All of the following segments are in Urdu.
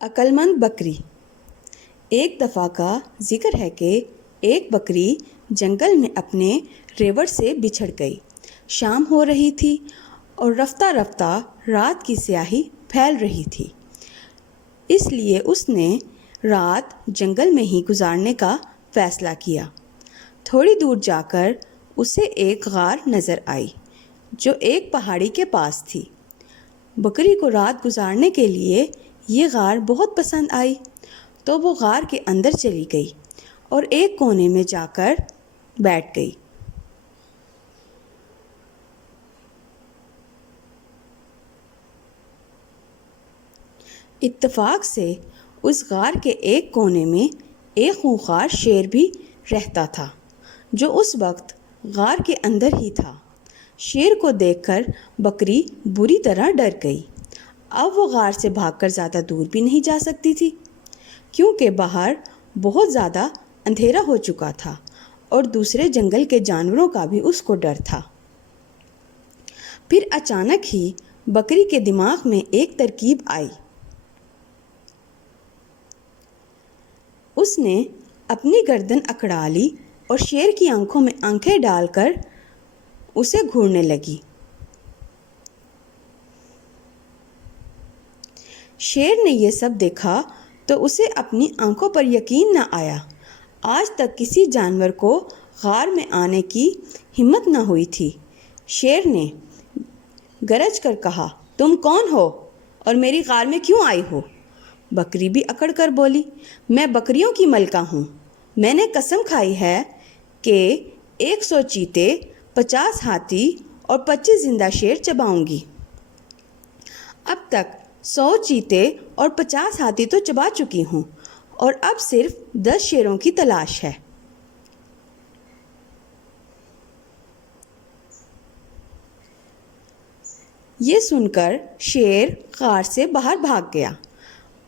عقل مند بکری۔ ایک دفعہ کا ذکر ہے کہ ایک بکری جنگل میں اپنے ریوڑ سے بچھڑ گئی۔ شام ہو رہی تھی اور رفتہ رفتہ رات کی سیاہی پھیل رہی تھی، اس لیے اس نے رات جنگل میں ہی گزارنے کا فیصلہ کیا۔ تھوڑی دور جا کر اسے ایک غار نظر آئی جو ایک پہاڑی کے پاس تھی۔ بکری کو رات گزارنے کے لیے یہ غار بہت پسند آئی، تو وہ غار کے اندر چلی گئی اور ایک کونے میں جا کر بیٹھ گئی۔ اتفاق سے اس غار کے ایک کونے میں ایک خونخوار شیر بھی رہتا تھا، جو اس وقت غار کے اندر ہی تھا۔ شیر کو دیکھ کر بکری بری طرح ڈر گئی۔ اب وہ غار سے بھاگ کر زیادہ دور بھی نہیں جا سکتی تھی، کیونکہ باہر بہت زیادہ اندھیرا ہو چکا تھا اور دوسرے جنگل کے جانوروں کا بھی اس کو ڈر تھا۔ پھر اچانک ہی بکری کے دماغ میں ایک ترکیب آئی۔ اس نے اپنی گردن اکڑا لی اور شیر کی آنکھوں میں آنکھیں ڈال کر اسے گھورنے لگی۔ شیر نے یہ سب دیکھا تو اسے اپنی آنکھوں پر یقین نہ آیا۔ آج تک کسی جانور کو غار میں آنے کی ہمت نہ ہوئی تھی۔ شیر نے گرج کر کہا، تم کون ہو اور میری غار میں کیوں آئی ہو؟ بکری بھی اکڑ کر بولی، میں بکریوں کی ملکہ ہوں۔ میں نے قسم کھائی ہے کہ 100 چیتے، 50 ہاتھی اور 25 زندہ شیر چباؤں گی۔ اب تک 100 چیتے اور 50 ہاتھی تو چبا چکی ہوں اور اب صرف 10 شیروں کی تلاش ہے۔ یہ سن کر شیر غار سے باہر بھاگ گیا۔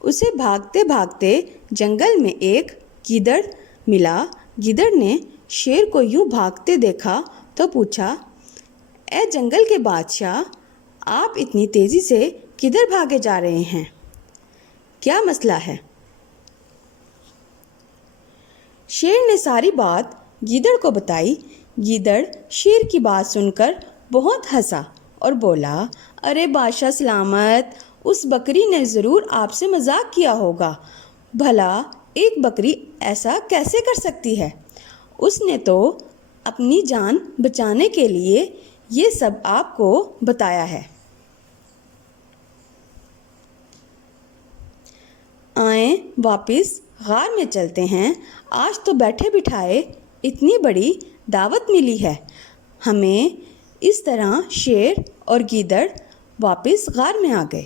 اسے بھاگتے بھاگتے جنگل میں ایک گیدڑ ملا۔ گیدڑ نے شیر کو یوں بھاگتے دیکھا تو پوچھا، اے جنگل کے بادشاہ، آپ اتنی تیزی سے کدھر بھاگے جا رہے ہیں؟ کیا مسئلہ ہے؟ شیر نے ساری بات گیدڑ کو بتائی۔ گیدڑ شیر کی بات سن کر بہت ہنسا اور بولا، ارے بادشاہ سلامت، اس بکری نے ضرور آپ سے مذاق کیا ہوگا۔ بھلا ایک بکری ایسا کیسے کر سکتی ہے؟ اس نے تو اپنی جان بچانے کے لیے یہ سب آپ کو بتایا ہے۔ آئیں واپس غار میں چلتے ہیں۔ آج تو بیٹھے بٹھائے اتنی بڑی دعوت ملی ہے ہمیں۔ اس طرح شیر اور گیدڑ واپس غار میں آ گئے۔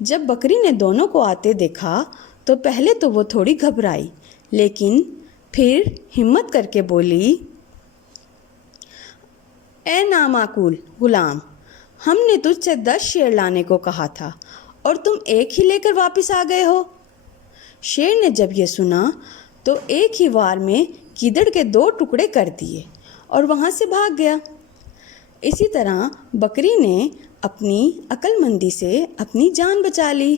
جب بکری نے دونوں کو آتے دیکھا تو پہلے تو وہ تھوڑی گھبرائی، لیکن پھر ہمت کر کے بولی، اے نامعقول غلام، ہم نے تجھ سے 10 شیر لانے کو کہا تھا اور تم ایک ہی لے کر واپس آ گئے ہو۔ شیر نے جب یہ سنا تو ایک ہی وار میں گیدڑ کے 2 ٹکڑے کر دیے اور وہاں سے بھاگ گیا۔ اسی طرح بکری نے اپنی عقل مندی سے اپنی جان بچا لی۔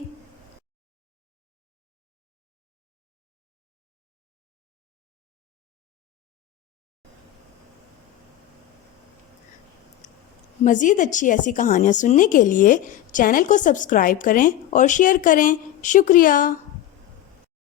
مزید اچھی ایسی کہانیاں سننے کے لیے چینل کو سبسکرائب کریں اور شیئر کریں۔ شکریہ۔